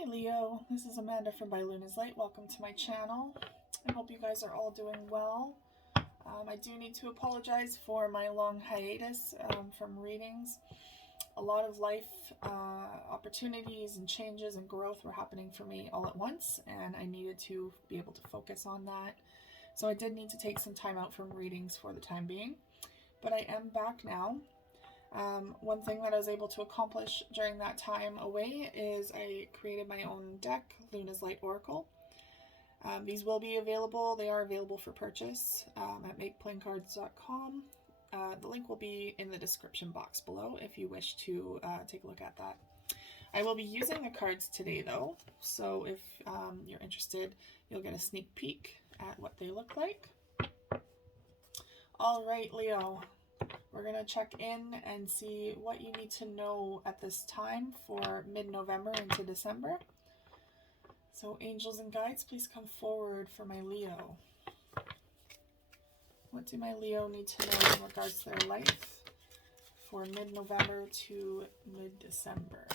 Hi Leo, this is Amanda from By Luna's Light. Welcome to my channel. I hope you guys are all doing well. I do need to apologize for my long hiatus from readings. A lot of life opportunities and changes and growth were happening for me all at once, and I needed to be able to focus on that. So I did need to take some time out from readings for the time being, but I am back now. One thing that I was able to accomplish during that time away is I created my own deck, Luna's Light Oracle. These will be available. They are available for purchase at makeplayingcards.com. The link will be in the description box below if you wish to take a look at that. I will be using the cards today though, so if you're interested, you'll get a sneak peek at what they look like. All right, Leo. We're going to check in and see what you need to know at this time for mid-November into December. So angels and guides, please come forward for my Leo. What do my Leo need to know in regards to their life for mid-November to mid-December?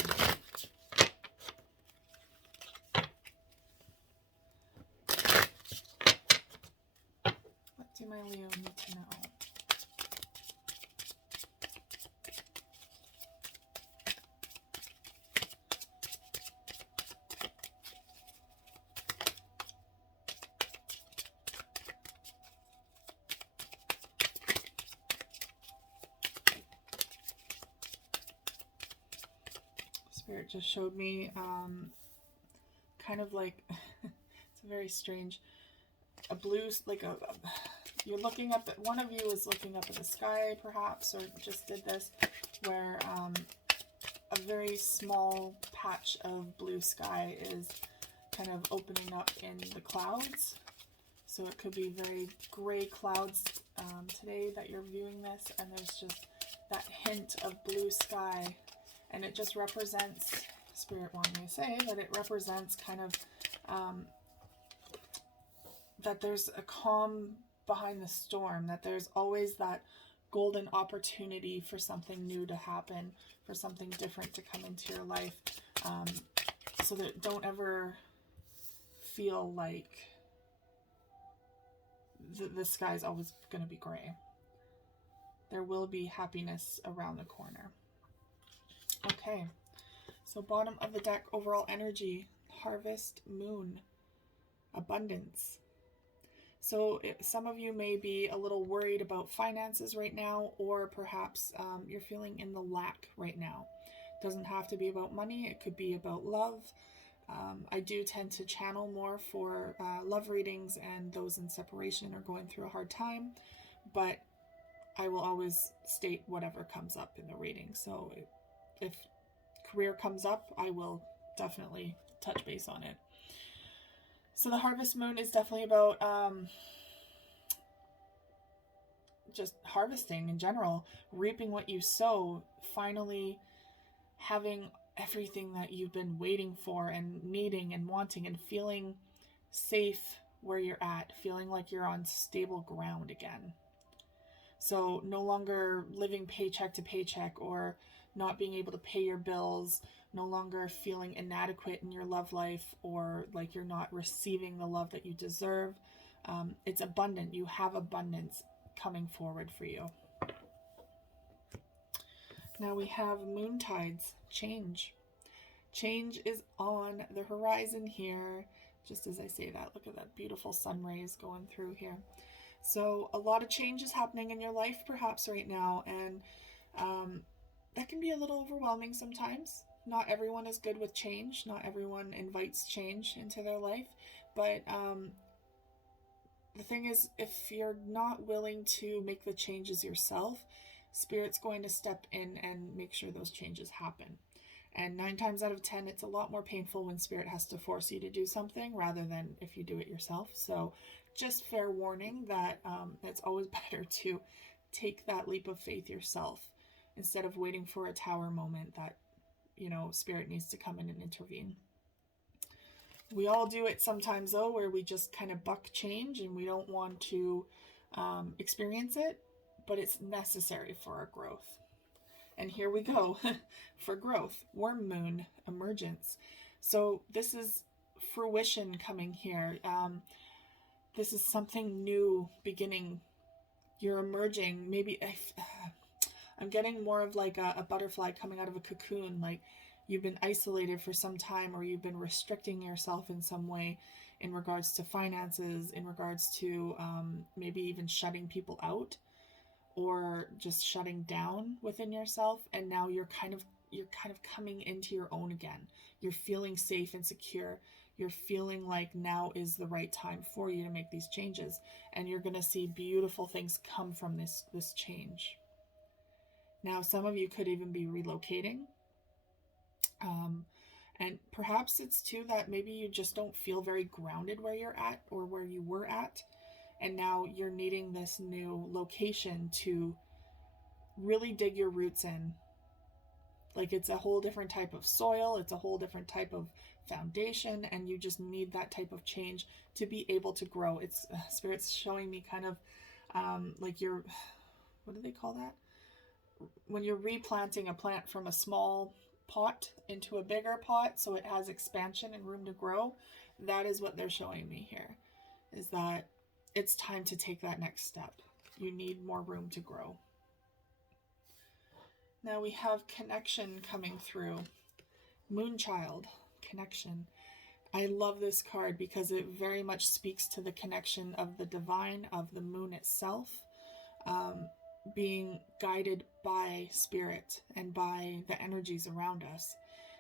What do my Leo need to know? Spirit just showed me kind of like it's very strange, a blue, like you're looking up at, one of you is looking up at the sky perhaps, or just did this, where a very small patch of blue sky is kind of opening up in the clouds. So it could be very gray clouds today that you're viewing this, and there's just that hint of blue sky. And it just represents, Spirit wanted me to say, that it represents kind of that there's a calm behind the storm, that there's always that golden opportunity for something new to happen, for something different to come into your life. So that don't ever feel like the sky is always going to be gray. There will be happiness around the corner. Okay, so bottom of the deck, overall energy, harvest, moon, abundance. So some of you may be a little worried about finances right now, or perhaps you're feeling in the lack right now. It doesn't have to be about money. It could be about love. I do tend to channel more for love readings and those in separation or going through a hard time, but I will always state whatever comes up in the reading. So if career comes up, I will definitely touch base on it. So the harvest moon is definitely about just harvesting in general, reaping what you sow, finally having everything that you've been waiting for and needing and wanting, and feeling safe where you're at, feeling like you're on stable ground again. So no longer living paycheck to paycheck, or not being able to pay your bills, no longer feeling inadequate in your love life, or like you're not receiving the love that you deserve. It's abundant. You have abundance coming forward for you. Now we have moon tides, change. Change is on the horizon here. Just as I say that, look at that beautiful sun rays going through here. So a lot of change is happening in your life perhaps right now, and that can be a little overwhelming sometimes. Not everyone is good with change. Not everyone invites change into their life. But the thing is, if you're not willing to make the changes yourself, Spirit's going to step in and make sure those changes happen. And 9 times out of 10, it's a lot more painful when Spirit has to force you to do something rather than if you do it yourself. So just fair warning that it's always better to take that leap of faith yourself, instead of waiting for a tower moment that, you know, Spirit needs to come in and intervene. We all do it sometimes though, where we just kind of buck change and we don't want to experience it, but it's necessary for our growth. And here we go for growth, worm moon, emergence. So this is fruition coming here. This is something new beginning. You're emerging. Maybe I'm getting more of like a butterfly coming out of a cocoon. Like you've been isolated for some time, or you've been restricting yourself in some way in regards to finances, in regards to maybe even shutting people out, or just shutting down within yourself. And now you're kind of coming into your own again. You're feeling safe and secure. You're feeling like now is the right time for you to make these changes, and you're going to see beautiful things come from this change. Now, some of you could even be relocating. And perhaps it's too that maybe you just don't feel very grounded where you're at or where you were at. And now you're needing this new location to really dig your roots in. Like it's a whole different type of soil, it's a whole different type of foundation, and you just need that type of change to be able to grow. It's Spirit's showing me kind of like you're, what do they call that? When you're replanting a plant from a small pot into a bigger pot so it has expansion and room to grow. That is what they're showing me here, is that it's time to take that next step. You need more room to grow. Now we have connection coming through. Moonchild, connection. I love this card because it very much speaks to the connection of the divine, of the moon itself, being guided by spirit and by the energies around us.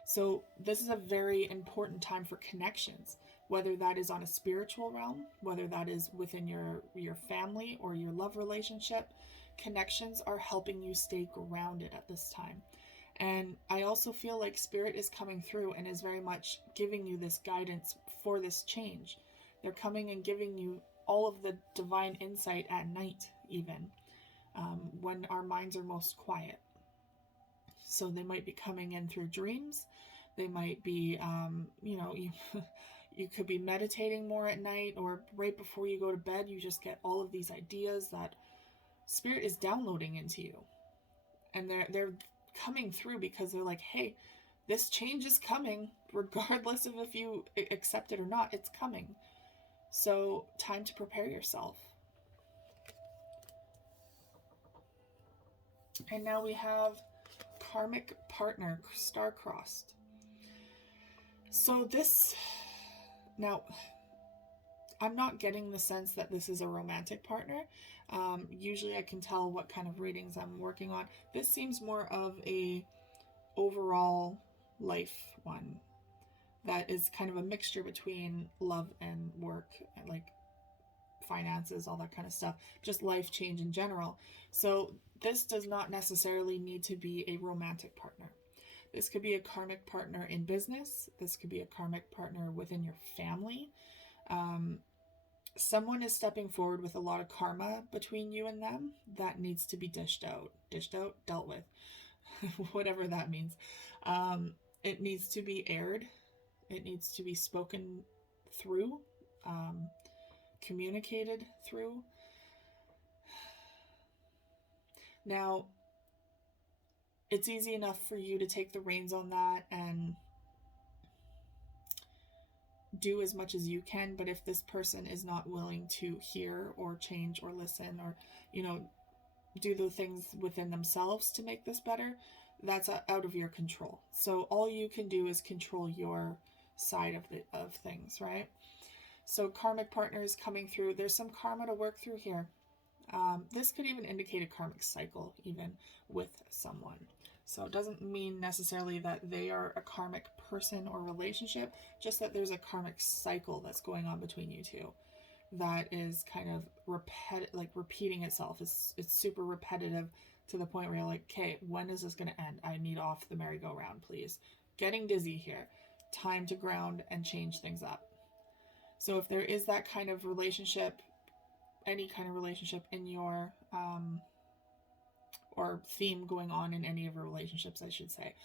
So this is a very important time for connections, whether that is on a spiritual realm, whether that is within your family or your love relationship. Connections are helping you stay grounded at this time. And I also feel like spirit is coming through and is very much giving you this guidance for this change. They're coming and giving you all of the divine insight at night, even when our minds are most quiet. So they might be coming in through dreams. They might be, you could be meditating more at night, or right before you go to bed, you just get all of these ideas that spirit is downloading into you. And they're coming through because they're like, hey, this change is coming, regardless of if you accept it or not, it's coming. So time to prepare yourself. And now we have karmic partner, star-crossed. So this, now, I'm not getting the sense that this is a romantic partner. Usually I can tell what kind of readings I'm working on. This seems more of a overall life one that is kind of a mixture between love and work, and like finances, all that kind of stuff, just life change in general. So this does not necessarily need to be a romantic partner. This could be a karmic partner in business. This could be a karmic partner within your family. Someone is stepping forward with a lot of karma between you and them that needs to be dished out, dealt with, whatever that means. It needs to be aired. It needs to be spoken through, communicated through. Now, it's easy enough for you to take the reins on that and do as much as you can, but if this person is not willing to hear or change or listen or, do the things within themselves to make this better, that's out of your control. So all you can do is control your side of things, right? So karmic partners coming through. There's some karma to work through here. This could even indicate a karmic cycle even with someone. So it doesn't mean necessarily that they are a karmic person or relationship, just that there's a karmic cycle that's going on between you two that is kind of repeating itself. It's super repetitive to the point where you're like, okay, when is this going to end? I need off the merry-go-round, please. Getting dizzy here. Time to ground and change things up. So if there is that kind of relationship, any kind of relationship in your or theme going on in any of your relationships, I should say,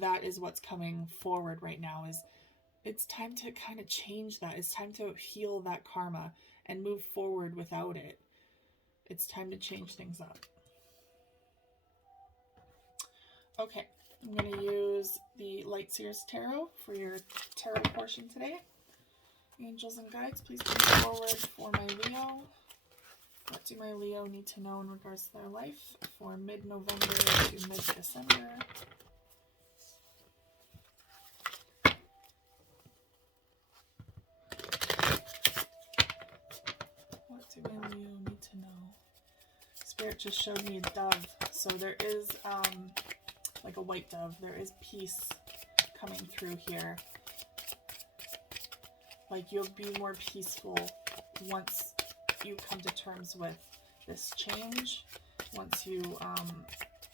that is what's coming forward right now. Is it's time to kind of change that. It's time to heal that karma and move forward without it. It's time to change things up. Okay, I'm going to use the light Light Seers Tarot for your tarot portion today. Angels and guides, please come forward for my Leo. What do my Leo need to know in regards to their life for mid-November to mid-December? What do my Leo need to know? Spirit just showed me a dove. So there is, like a white dove, there is peace coming through here. Like you'll be more peaceful once you come to terms with this change, once you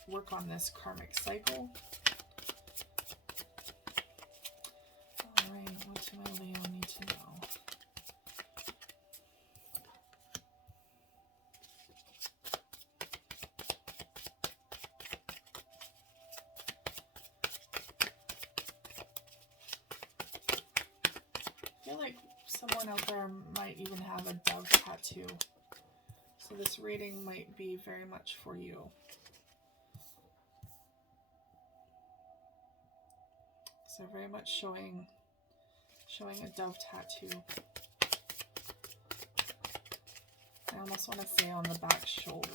work on this karmic cycle. Alright, what do my Leo need to know? I feel like someone out there might even have a dove tattoo. So this reading might be very much for you. So very much showing a dove tattoo. I almost want to say on the back shoulder.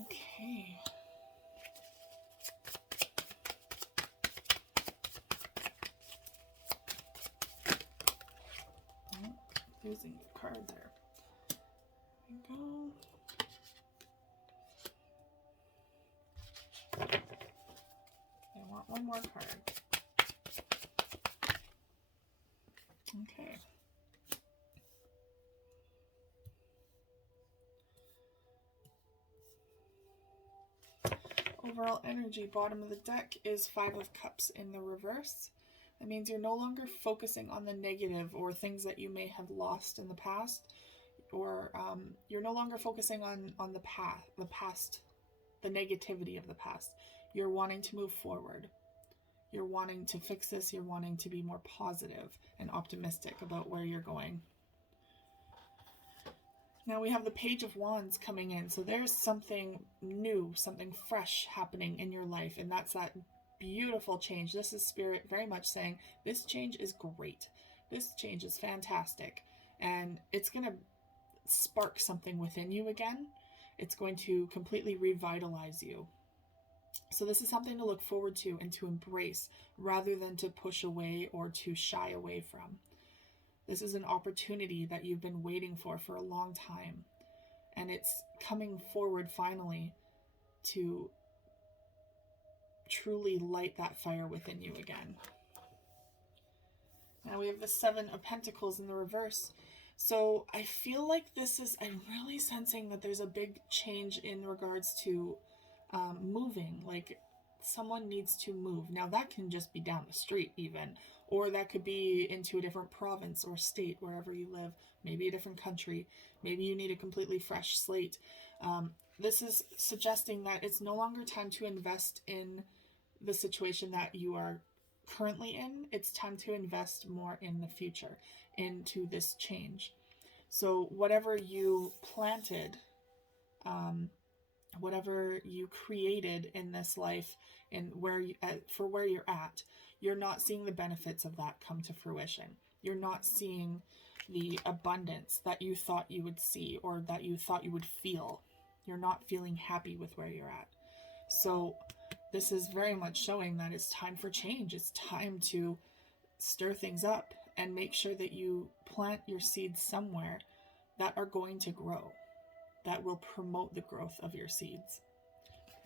Okay. Losing the card there. There we go. I want one more card. Okay. Overall energy, bottom of the deck is Five of Cups in the reverse. That means you're no longer focusing on the negative or things that you may have lost in the past, or you're no longer focusing on the past, the negativity of the past. You're wanting to move forward. You're wanting to fix this. You're wanting to be more positive and optimistic about where you're going. Now we have the Page of Wands coming in. So there's something new, something fresh happening in your life, and that's that beautiful change. This is Spirit very much saying this change is great. This change is fantastic, and it's going to spark something within you again. It's going to completely revitalize you. So this is something to look forward to and to embrace rather than to push away or to shy away from. This is an opportunity that you've been waiting for a long time, and it's coming forward finally to truly light that fire within you again. Now we have the Seven of Pentacles in the reverse. So I feel like I'm really sensing that there's a big change in regards to moving. Like someone needs to move. Now that can just be down the street even, or that could be into a different province or state, wherever you live, maybe a different country. Maybe you need a completely fresh slate. This is suggesting that it's no longer time to invest in the situation that you are currently in. It's time to invest more in the future, into this change. So whatever you planted, whatever you created in this life, and for where you're at, you're not seeing the benefits of that come to fruition. You're not seeing the abundance that you thought you would see or that you thought you would feel. You're not feeling happy with where you're at. So this is very much showing that it's time for change. It's time to stir things up and make sure that you plant your seeds somewhere that are going to grow, that will promote the growth of your seeds.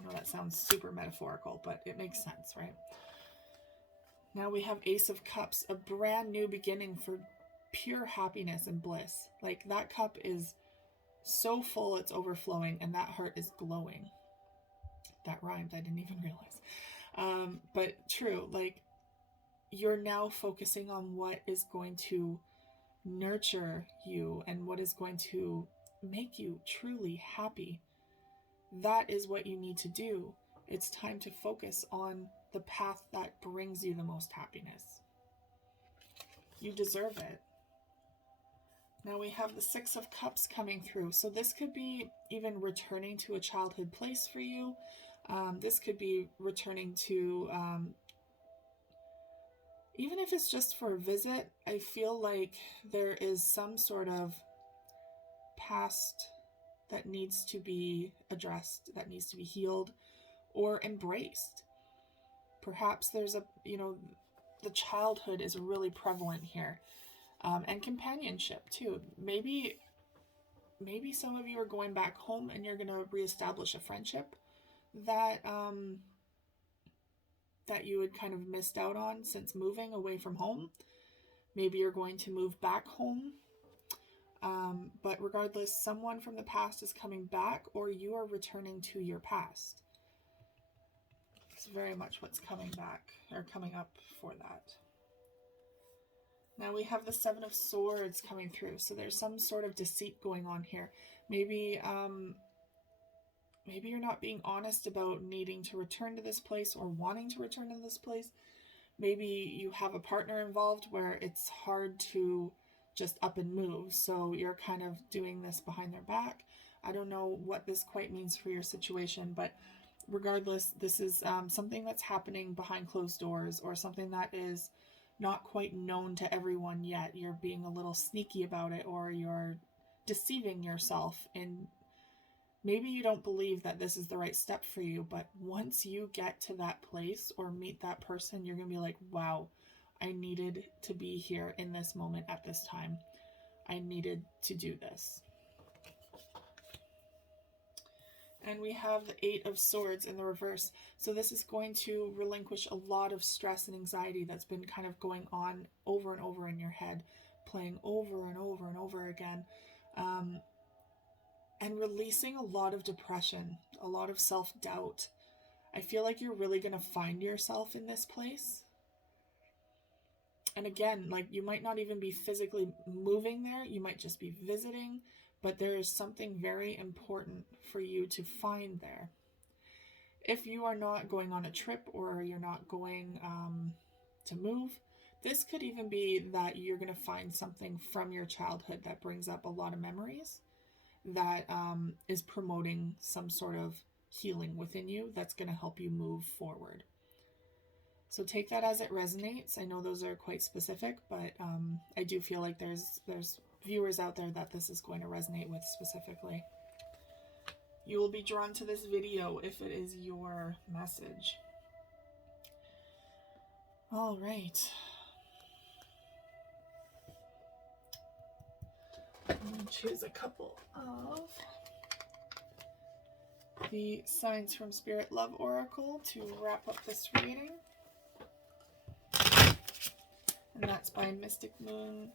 I know that sounds super metaphorical, but it makes sense, right? Now we have Ace of Cups, a brand new beginning for pure happiness and bliss. Like that cup is so full, it's overflowing, and that heart is glowing. That rhymed, I didn't even realize. But true, like you're now focusing on what is going to nurture you and what is going to make you truly happy. That is what you need to do. It's time to focus on the path that brings you the most happiness. You deserve it. Now we have the Six of Cups coming through. So this could be even returning to a childhood place for you. This could be returning to, even if it's just for a visit, I feel like there is some sort of past that needs to be addressed, that needs to be healed or embraced. Perhaps there's a, the childhood is really prevalent here, and companionship too. Maybe some of you are going back home and you're going to reestablish a friendship that that you had kind of missed out on since moving away from home. Maybe you're going to move back home. But regardless, someone from the past is coming back, or you are returning to your past. It's very much what's coming back or coming up for that. Now we have the Seven of Swords coming through. So there's some sort of deceit going on here. Maybe you're not being honest about needing to return to this place or wanting to return to this place. Maybe you have a partner involved where it's hard to just up and move. So you're kind of doing this behind their back. I don't know what this quite means for your situation, but regardless, this is something that's happening behind closed doors, or something that is not quite known to everyone yet. You're being a little sneaky about it, or you're deceiving yourself in, maybe you don't believe that this is the right step for you, but once you get to that place or meet that person, you're going to be like, wow, I needed to be here in this moment at this time. I needed to do this. And we have the Eight of Swords in the reverse. So this is going to relinquish a lot of stress and anxiety that's been kind of going on over and over in your head, playing over and over and over again. And releasing a lot of depression, a lot of self-doubt. I feel like you're really going to find yourself in this place. And again, like, you might not even be physically moving there. You might just be visiting, but there is something very important for you to find there. If you are not going on a trip, or you're not going to move, this could even be that you're going to find something from your childhood that brings up a lot of memories, that is promoting some sort of healing within you that's going to help you move forward. So take that as it resonates. I know those are quite specific, but I do feel like there's viewers out there that this is going to resonate with specifically. You will be drawn to this video if it is your message. All right. I'm going to choose a couple of the Signs from Spirit Love Oracle to wrap up this reading. And that's by Mystic Moon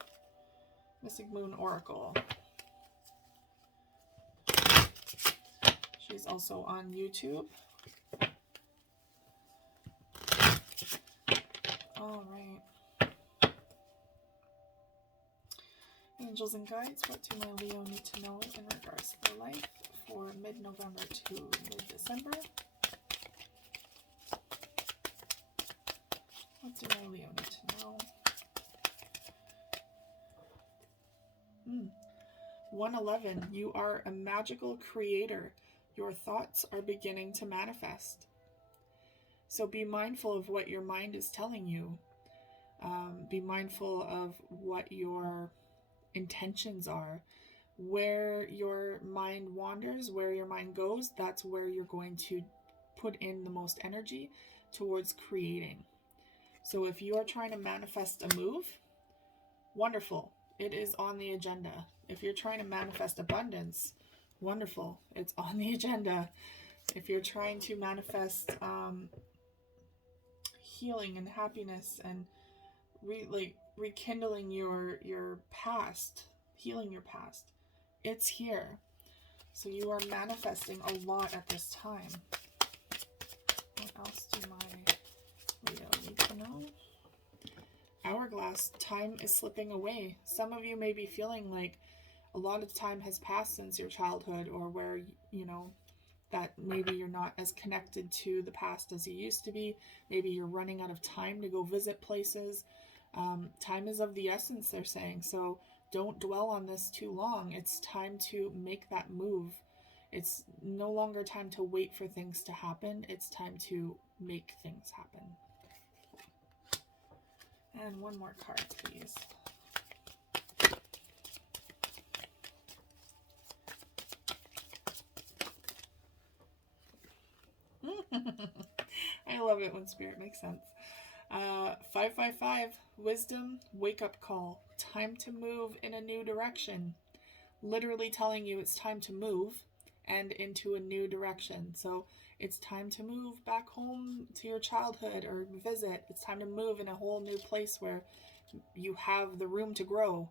Oracle. She's also on YouTube. All right. Angels and guides, what do my Leo need to know in regards to their life for mid-November to mid-December? What do my Leo need to know? 111, you are a magical creator. Your thoughts are beginning to manifest. So be mindful of what your mind is telling you. Be mindful of what your intentions are. Where your mind wanders, where your mind goes, that's where you're going to put in the most energy towards creating. So if you are trying to manifest a move, wonderful. It is on the agenda. If you're trying to manifest abundance, wonderful. It's on the agenda. If you're trying to manifest healing and happiness and rekindling your past, healing your past, it's here. So you are manifesting a lot at this time. What else do my Leo need to know? Hourglass, time is slipping away. Some of you may be feeling like a lot of time has passed since your childhood, or where, that maybe you're not as connected to the past as you used to be. Maybe you're running out of time to go visit places. Time is of the essence, they're saying. So don't dwell on this too long. It's time to make that move. It's no longer time to wait for things to happen. It's time to make things happen. And one more card, please. I love it when spirit makes sense. 555, wisdom, wake up call. Time to move in a new direction. Literally telling you it's time to move and into a new direction. So it's time to move back home to your childhood or visit. It's time to move in a whole new place where you have the room to grow.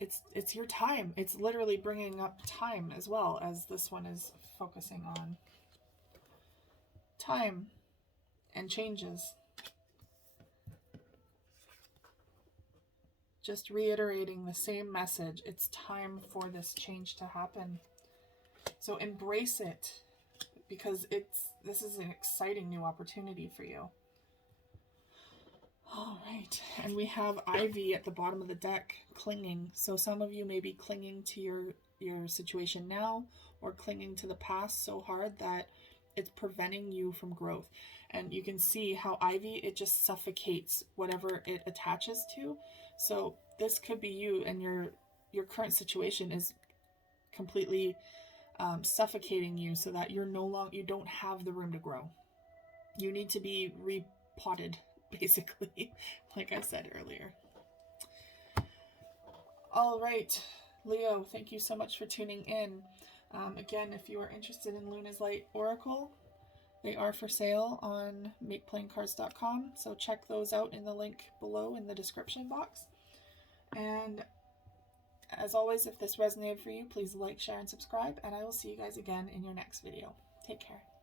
It's your time. It's literally bringing up time as well, as this one is focusing on time and changes. Just reiterating the same message. It's time for this change to happen. So embrace it, because this is an exciting new opportunity for you. All right, and we have Ivy at the bottom of the deck, clinging. So some of you may be clinging to your situation now, or clinging to the past so hard that it's preventing you from growth. And you can see how Ivy, it just suffocates whatever it attaches to. So this could be you, and your current situation is completely suffocating you, so that you don't have the room to grow. You need to be repotted, basically, like I said earlier. All right, Leo, thank you so much for tuning in. Again, if you are interested in Luna's Light Oracle, they are for sale on MakePlayingCards.com, so check those out in the link below in the description box. And as always, if this resonated for you, please like, share, and subscribe, and I will see you guys again in your next video. Take care.